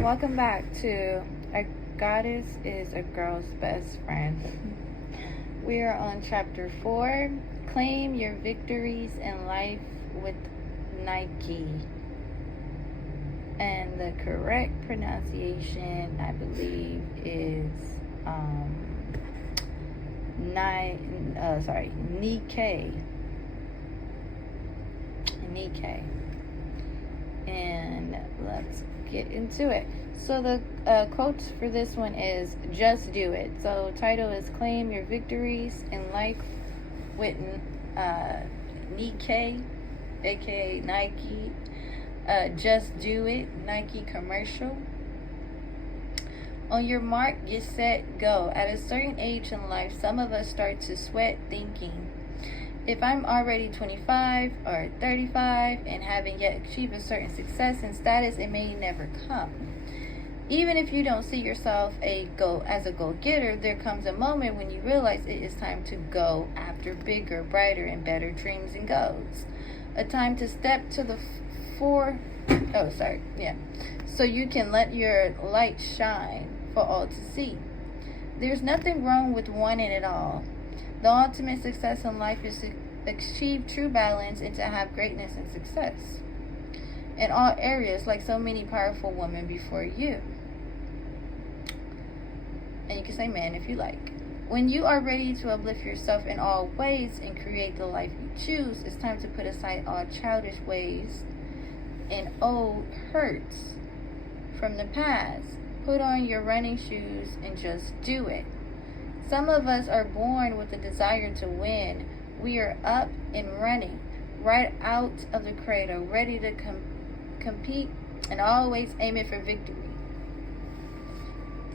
Welcome back to A Goddess is a Girl's Best Friend. We are on chapter 4, Claim Your Victories in Life with Nike. And the correct pronunciation, I believe, is Nikkei. Nikkei. And let's get into it. So the quotes for this one is just do it. So title is Claim Your Victories in Life with Nikkei, aka Nike. Just do it, Nike commercial. On your mark, get set, go. At a certain age in life, some of us start to sweat thinking, if I'm already 25 or 35 and haven't yet achieved a certain success and status, it may never come. Even if you don't see yourself as a go-getter, there comes a moment when you realize it is time to go after bigger, brighter, and better dreams and goals. A time to step to the so you can let your light shine for all to see. There's nothing wrong with wanting it all. The ultimate success in life is to achieve true balance and to have greatness and success in all areas, like so many powerful women before you. And you can say man if you like. When you are ready to uplift yourself in all ways and create the life you choose, it's time to put aside all childish ways and old hurts from the past. Put on your running shoes and just do it. Some of us are born with a desire to win. We are up and running, right out of the cradle, ready to compete and always aiming for victory.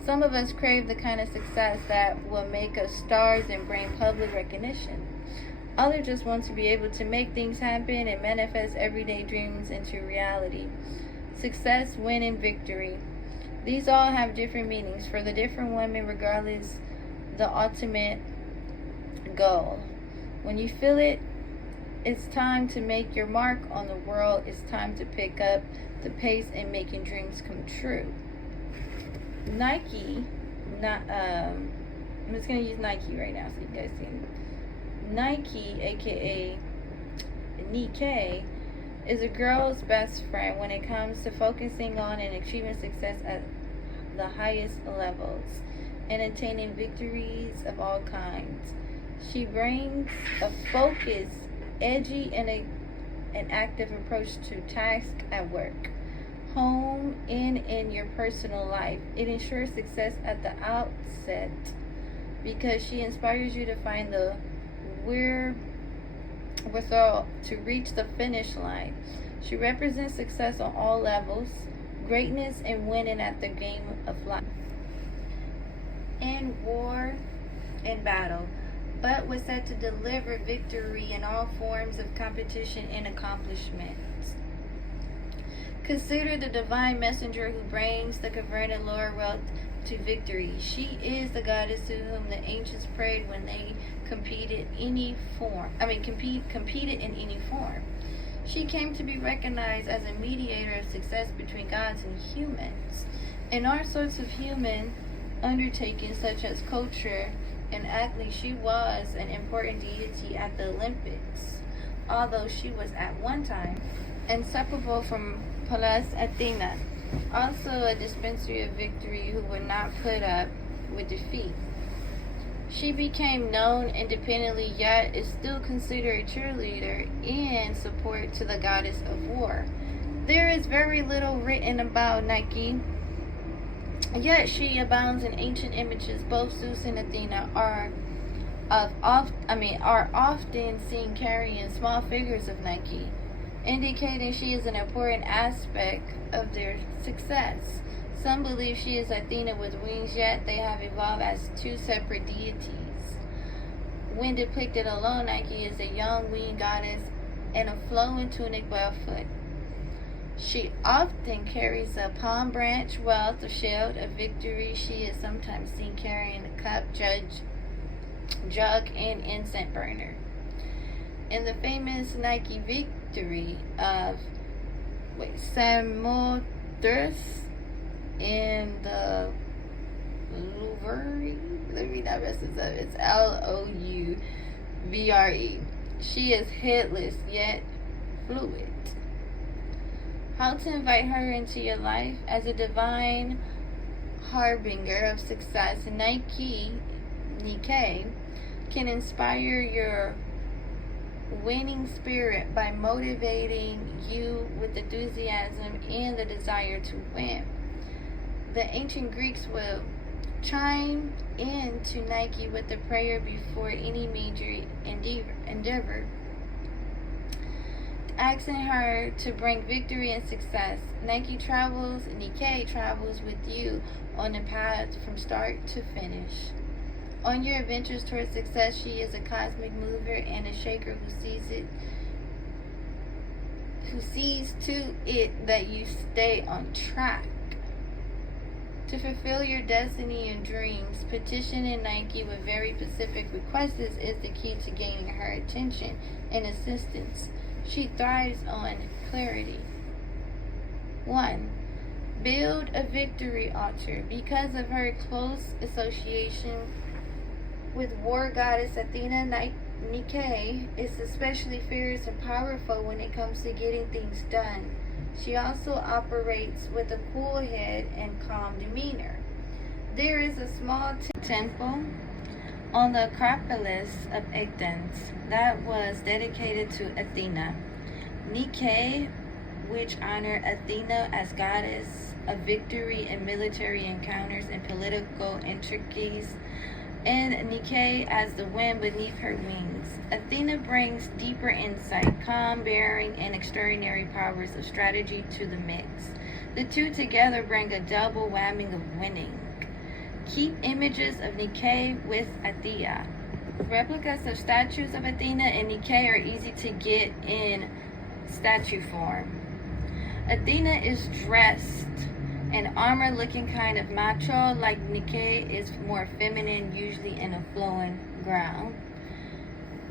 Some of us crave the kind of success that will make us stars and bring public recognition. Others just want to be able to make things happen and manifest everyday dreams into reality. Success, win, and victory. These all have different meanings for the different women, regardless the ultimate goal. When you feel it, it's time to make your mark on the world. It's time to pick up the pace and making dreams come true. Nike, I'm just going to use Nike right now so you guys can. Nike, aka Nikkei, is a girl's best friend when it comes to focusing on and achieving success at the highest levels and attaining victories of all kinds. She brings a focused, edgy, and an active approach to tasks at work, home, and in your personal life. It ensures success at the outset because she inspires you to find the wherewithal to reach the finish line. She represents success on all levels, greatness, and winning at the game of life. In war and battle, but was set to deliver victory in all forms of competition and accomplishment. Consider the divine messenger who brings the converted lower wealth to victory. She is the goddess to whom the ancients prayed when they competed in any form. She came to be recognized as a mediator of success between gods and humans. In all sorts of human undertakings such as culture and athlete, she was an important deity at the Olympics, although she was at one time inseparable from Pallas Athena, also a dispensary of victory who would not put up with defeat. She became known independently, yet is still considered a cheerleader and support to the goddess of war. There is very little written about Nike, yet she abounds in ancient images. Both Zeus and Athena are often seen carrying small figures of Nike, indicating she is an important aspect of their success. Some believe she is Athena with wings, yet they have evolved as two separate deities. When depicted alone, Nike is a young winged goddess in a flowing tunic barefoot. She often carries a palm branch, wealth, a shield of victory. She is sometimes seen carrying a cup, jug, and incense burner. In the famous Nike victory of Samothrace, in the Louvre. Let me not mess this up. It's Louvre. She is headless yet fluid. How to invite her into your life as a divine harbinger of success. Nikkei can inspire your winning spirit by motivating you with enthusiasm and the desire to win. The ancient Greeks will chime in to Nike with a prayer before any major endeavor, asking her to bring victory and success. Nikkei travels with you on the path from start to finish. On your adventures towards success, she is a cosmic mover and a shaker who sees to it that you stay on track. To fulfill your destiny and dreams, petitioning Nike with very specific requests is the key to gaining her attention and assistance. She thrives on clarity. 1. Build a victory altar. Because of her close association with war goddess Athena, Nikkei is especially fierce and powerful when it comes to getting things done. She also operates with a cool head and calm demeanor. There is a small temple on the Acropolis of Athens that was dedicated to Athena. Nikkei, which honor Athena as goddess of victory in military encounters and political intrigues, and Nikkei as the wind beneath her wings. Athena brings deeper insight, calm bearing, and extraordinary powers of strategy to the mix. The two together bring a double whammy of winning. Keep images of Nikkei with Athena. Replicas of statues of Athena and Nikkei are easy to get in statue form. Athena is dressed in armor looking kind of macho, like Nikkei is more feminine, usually in a flowing gown.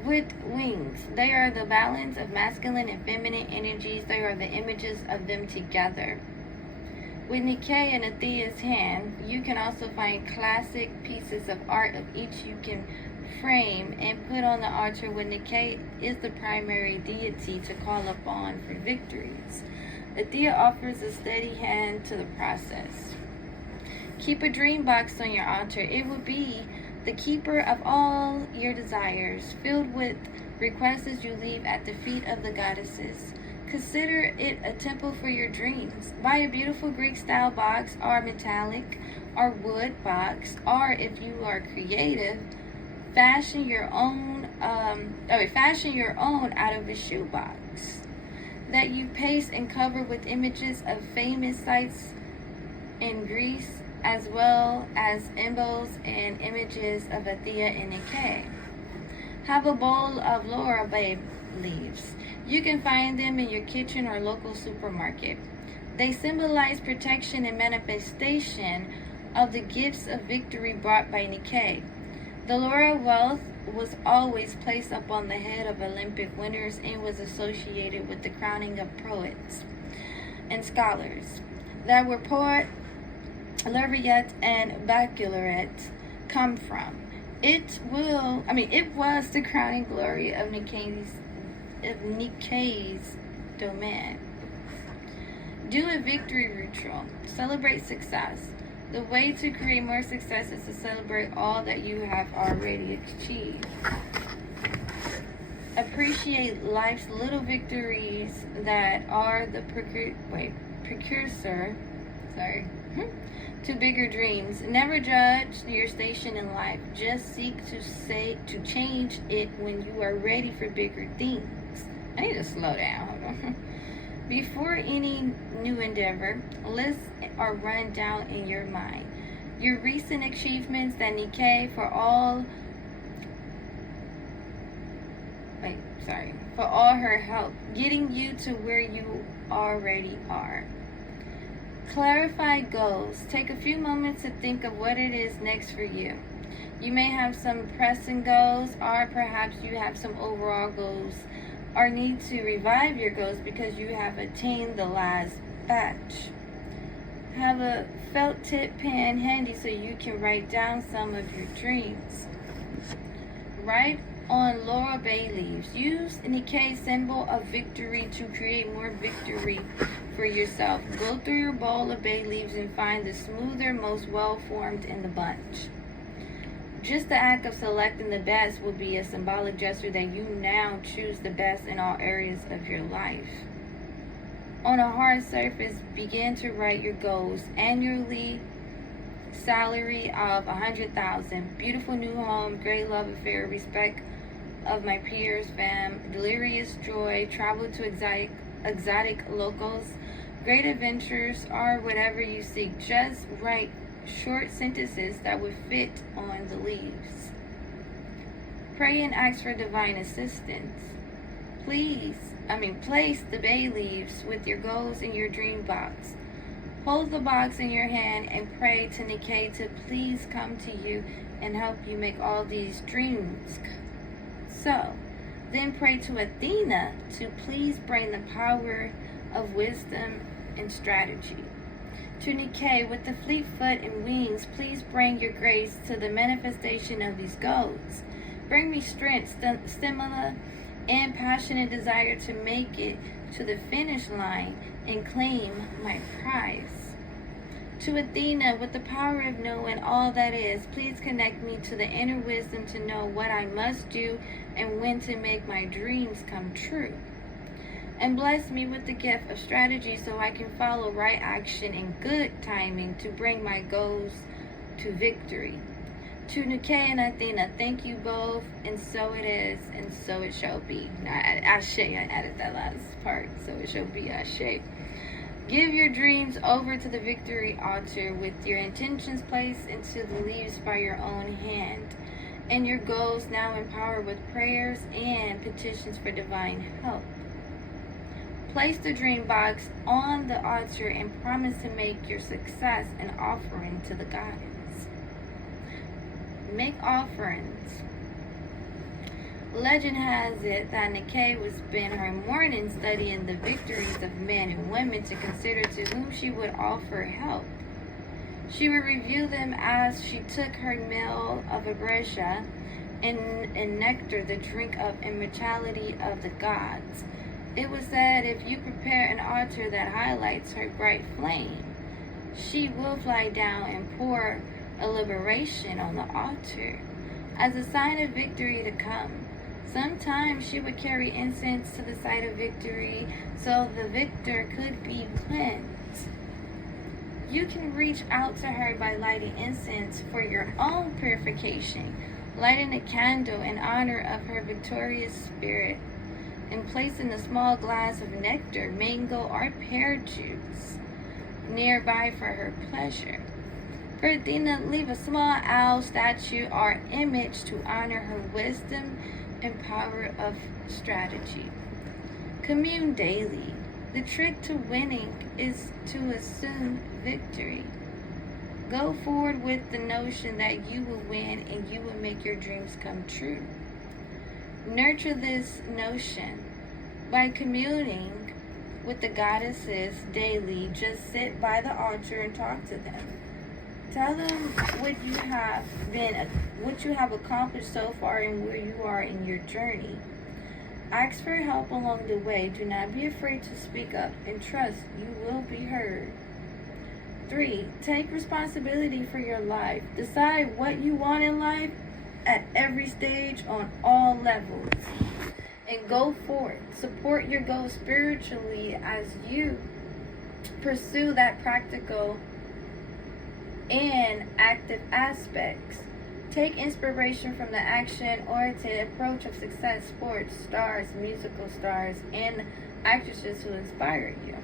With wings, they are the balance of masculine and feminine energies. They are the images of them together. With Nikkei in Athena's hand, you can also find classic pieces of art of each you can frame and put on the altar when Nikkei is the primary deity to call upon for victories. Athena offers a steady hand to the process. Keep a dream box on your altar. It will be the keeper of all your desires, filled with requests you leave at the feet of the goddesses. Consider it a temple for your dreams. Buy a beautiful Greek-style box, or metallic, or wood box, or if you are creative, fashion your own out of a shoebox that you paste and cover with images of famous sites in Greece, as well as emblems and images of Athena and Nikkei. Have a bowl of Laura Babe leaves. You can find them in your kitchen or local supermarket. They symbolize protection and manifestation of the gifts of victory brought by Nikkei. The Laura wealth was always placed upon the head of Olympic winners and was associated with the crowning of poets and scholars. That were poet laureate and baccalaureate come from. It was the crowning glory of Nikkei's domain. Do a victory ritual. Celebrate success. The way to create more success is to celebrate all that you have already achieved. Appreciate life's little victories that are the precursor to bigger dreams. Never judge your station in life. Just seek to change it when you are ready for bigger things. I need to slow down. Hold on. Before any new endeavor, list or run down in your mind your recent achievements that Nikkei for all her help getting you to where you already are. Clarify goals. Take a few moments to think of what it is next for you. You may have some pressing goals, or perhaps you have some overall goals, or need to revive your goals because you have attained the last batch. Have a felt tip pen handy so you can write down some of your dreams. Write on laurel bay leaves. Use the Nikkei symbol of victory to create more victory for yourself. Go through your bowl of bay leaves and find the smoother, most well-formed in the bunch. Just the act of selecting the best will be a symbolic gesture that you now choose the best in all areas of your life. On a hard surface, begin to write your goals. Annually, salary of $100,000, beautiful new home, great love affair, respect of my peers, fam, delirious joy, travel to exotic locals, great adventures, or whatever you seek. Just write short sentences that would fit on the leaves. Pray and ask for divine assistance. Place the bay leaves with your goals in your dream box. Hold the box in your hand and pray to Nikkei to please come to you and help you make all these dreams. So, then pray to Athena to please bring the power of wisdom and strategy. To Nikkei, with the fleet foot and wings, please bring your grace to the manifestation of these goals. Bring me strength, stamina, and passionate desire to make it to the finish line and claim my prize. To Athena, with the power of knowing all that is, please connect me to the inner wisdom to know what I must do and when to make my dreams come true. And bless me with the gift of strategy so I can follow right action and good timing to bring my goals to victory. To Nikkei and Athena, thank you both, and so it is, and so it shall be. I added that last part, so it shall be Ashe. Give your dreams over to the victory altar with your intentions placed into the leaves by your own hand, and your goals now empowered with prayers and petitions for divine help. Place the dream box on the altar and promise to make your success an offering to the goddess. Make offerings. Legend has it that Nikkei would spend her morning studying the victories of men and women to consider to whom she would offer help. She would review them as she took her meal of abreja and nectar, the drink of immortality of the gods. It was said if you prepare an altar that highlights her bright flame, she will fly down and pour a liberation on the altar as a sign of victory to come. Sometimes she would carry incense to the site of victory so the victor could be cleansed. You can reach out to her by lighting incense for your own purification, lighting a candle in honor of her victorious spirit, and placing a small glass of nectar, mango, or pear juice nearby for her pleasure. For Athena, leave a small owl statue or image to honor her wisdom and power of strategy. Commune daily. The trick to winning is to assume victory. Go forward with the notion that you will win and you will make your dreams come true. Nurture this notion by communing with the goddesses daily. Just sit by the altar and talk to them. Tell them what you have accomplished so far and where you are in your journey. Ask for help along the way. Do not be afraid to speak up and trust you will be heard. 3. Take responsibility for your life. Decide what you want in life at every stage on all levels. And go for it. Support your goals spiritually as you pursue that practical and active aspects. Take inspiration from the action-oriented approach of success, sports stars, musical stars, and actresses who inspire you.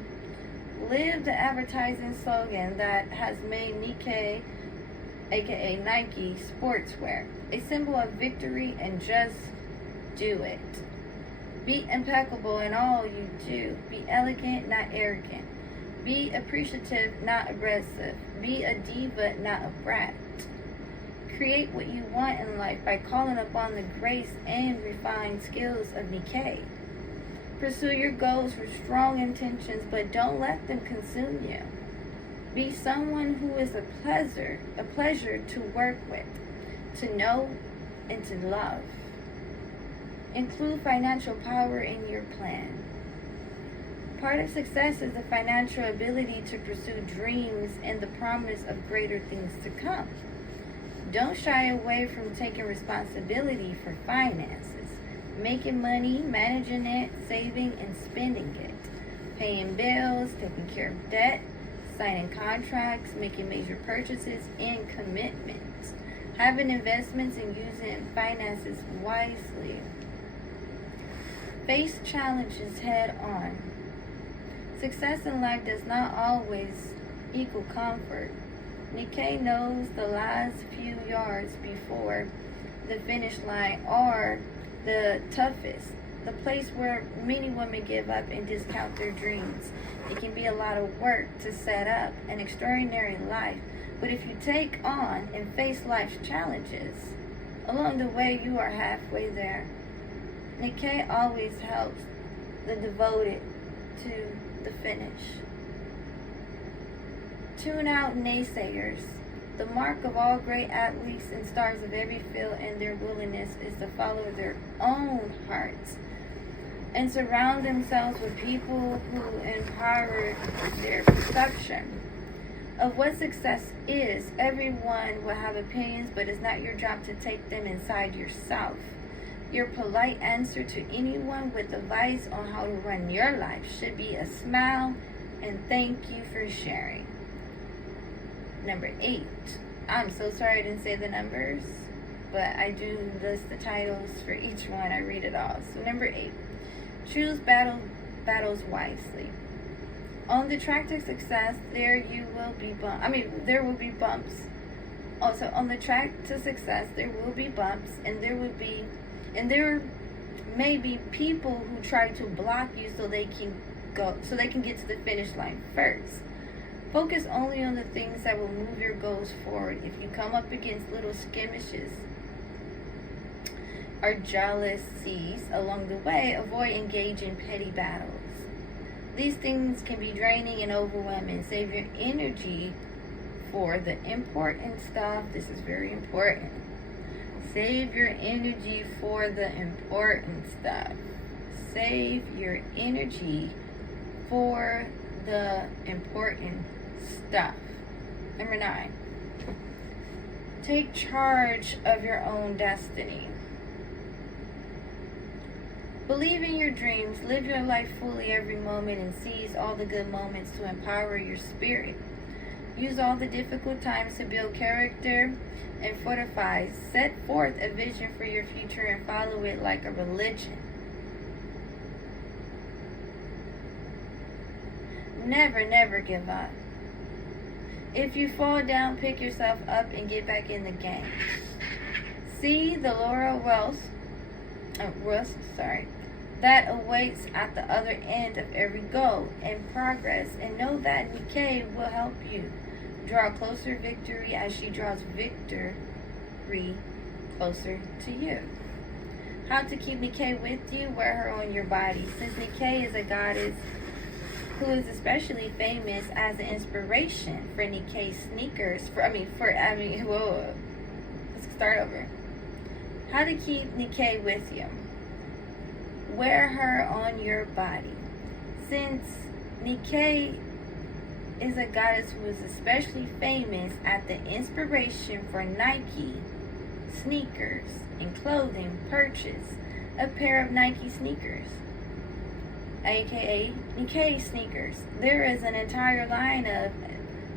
Live the advertising slogan that has made Nikkei, aka Nike, sportswear, a symbol of victory, and just do it. Be impeccable in all you do. Be elegant, not arrogant. Be appreciative, not aggressive. Be a diva, not a brat. Create what you want in life by calling upon the grace and refined skills of Nikkei. Pursue your goals with strong intentions, but don't let them consume you. Be someone who is a pleasure to work with, to know, and to love. Include financial power in your plan. Part of success is the financial ability to pursue dreams and the promise of greater things to come. Don't shy away from taking responsibility for finances, making money, managing it, saving and spending it, paying bills, taking care of debt, signing contracts, making major purchases and commitments, having investments and using finances wisely. Face challenges head on. Success in life does not always equal comfort. Nikkei knows the last few yards before the finish line are the toughest, the place where many women give up and discount their dreams. It can be a lot of work to set up an extraordinary life, but if you take on and face life's challenges, along the way you are halfway there. Nikkei always helps the devoted to the finish. Tune out naysayers. The mark of all great athletes and stars of every field and their willingness is to follow their own hearts and surround themselves with people who empower their perception of what success is. Everyone will have opinions, but it's not your job to take them inside yourself. Your polite answer to anyone with advice on how to run your life should be a smile and thank you for sharing. Number 8. I'm so sorry I didn't say the numbers, but I do list the titles for each one. I read it all. So number 8. Choose battles wisely. On the track to success, there will be bumps. Also, on the track to success, there will be bumps, and there may be people who try to block you so they can get to the finish line first. Focus only on the things that will move your goals forward. If you come up against little skirmishes or jealousies along the way, avoid engaging petty battles. These things can be draining and overwhelming. Save your energy for the important stuff. This is very important. Save your energy for the important stuff. Save your energy for the important stuff. Number 9. Take charge of your own destiny. Believe in your dreams. Live your life fully every moment and seize all the good moments to empower your spirit. Use all the difficult times to build character and fortify. Set forth a vision for your future and follow it like a religion. Never, never give up. If you fall down, pick yourself up and get back in the game. See the laurel rust that awaits at the other end of every goal and progress, and know that Nikkei will help you draw closer victory as she draws victory closer to you. How to keep Nikkei with you? Wear her on your body. Since Nikkei is a goddess who is especially famous as an inspiration for Nikkei sneakers. Let's start over. How to keep Nikkei with you? Wear her on your body. Since Nikkei is a goddess who is especially famous as the inspiration for Nike sneakers and clothing, purchase a pair of Nike sneakers, aka Nikkei sneakers. There is an entire line of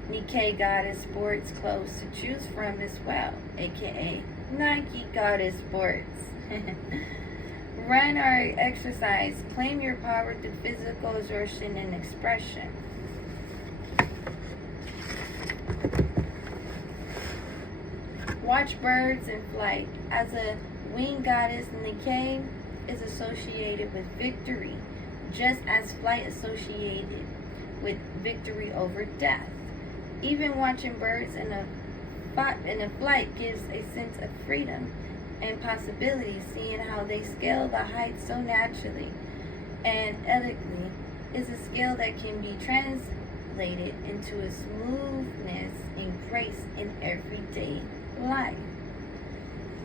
Nikkei goddess sports clothes to choose from as well, aka Nike goddess sports. Run or exercise. Claim your power through physical exertion and expression. Watch birds in flight. As a winged goddess, Nikkei is associated with victory, just as flight associated with victory over death. Even watching birds in a flight gives a sense of freedom and possibility. Seeing how they scale the heights so naturally and elegantly is a skill that can be translated into a smoothness and grace in everyday life.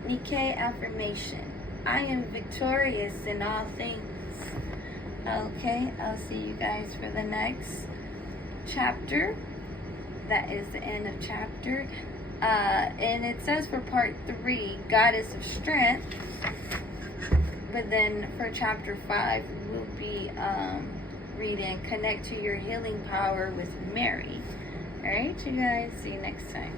Nikkei affirmation. I am victorious in all things. Okay, I'll see you guys for the next chapter. That is the end of chapter. And it says for part 3, Goddess of Strength. But then for chapter 5, we'll be reading Connect to Your Healing Power with Mary. Alright, you guys. See you next time.